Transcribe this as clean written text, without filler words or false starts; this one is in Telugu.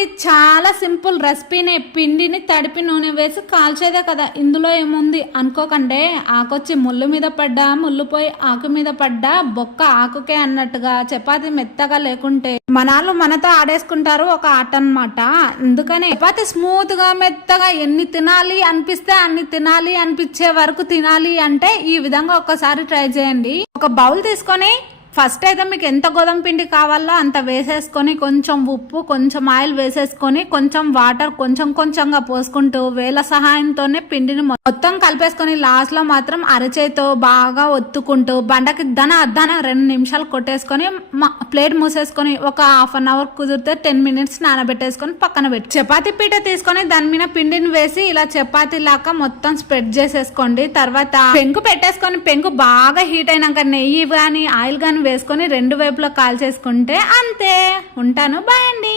అండి, చాలా సింపుల్ రెసిపీనే. పిండిని తడిపి నూనె వేసి కాల్చేదే కదా, ఇందులో ఏముంది అనుకోకండి. ఆకొచ్చి ముళ్ళు మీద పడ్డా ముళ్ళు పోయి ఆకు మీద పడ్డా బొక్క ఆకుకే అన్నట్టుగా చపాతి మెత్తగా లేకుంటే మనాళ్ళు మనతో ఆడేసుకుంటారు, ఒక ఆట అన్నమాట. అందుకనే చపాతి స్మూత్ గా మెత్తగా ఎన్ని తినాలి అనిపిస్తే అన్ని తినాలి అనిపించే వరకు తినాలి అంటే ఈ విధంగా ఒక్కసారి ట్రై చేయండి. ఒక బౌల్ తీసుకొని ఫస్ట్ అయితే మీకు ఎంత గోధుమ పిండి కావాలో అంత వేసేసుకొని కొంచెం ఉప్పు కొంచెం ఆయిల్ వేసేసుకొని కొంచెం వాటర్ కొంచెం కొంచెంగా పోసుకుంటూ వేల సహాయంతోనే పిండిని మొత్తం కలిపేసుకొని లాస్ట్ లో మాత్రం అరచేతో బాగా ఒత్తుకుంటూ బండకి దన 2 నిమిషాలు కొట్టేసుకొని ప్లేట్ మూసేసుకొని ఒక హాఫ్ అన్ అవర్ కుదిరితే 10 మినిట్స్ నానబెట్టేసుకొని పక్కన పెట్టి చపాతీ పీట తీసుకొని దాని మీద పిండిని వేసి ఇలా చపాతీ లాగా మొత్తం స్ప్రెడ్ చేసేసుకోండి. తర్వాత పెంకు పెట్టేసుకొని పెంకు బాగా హీట్ అయినాక నెయ్యి గాని ఆయిల్ గాని వేసుకొని 2 వైపులా కాల్చేసుకుంటే అంతే. ఉంటాను, బాయ్ అండి.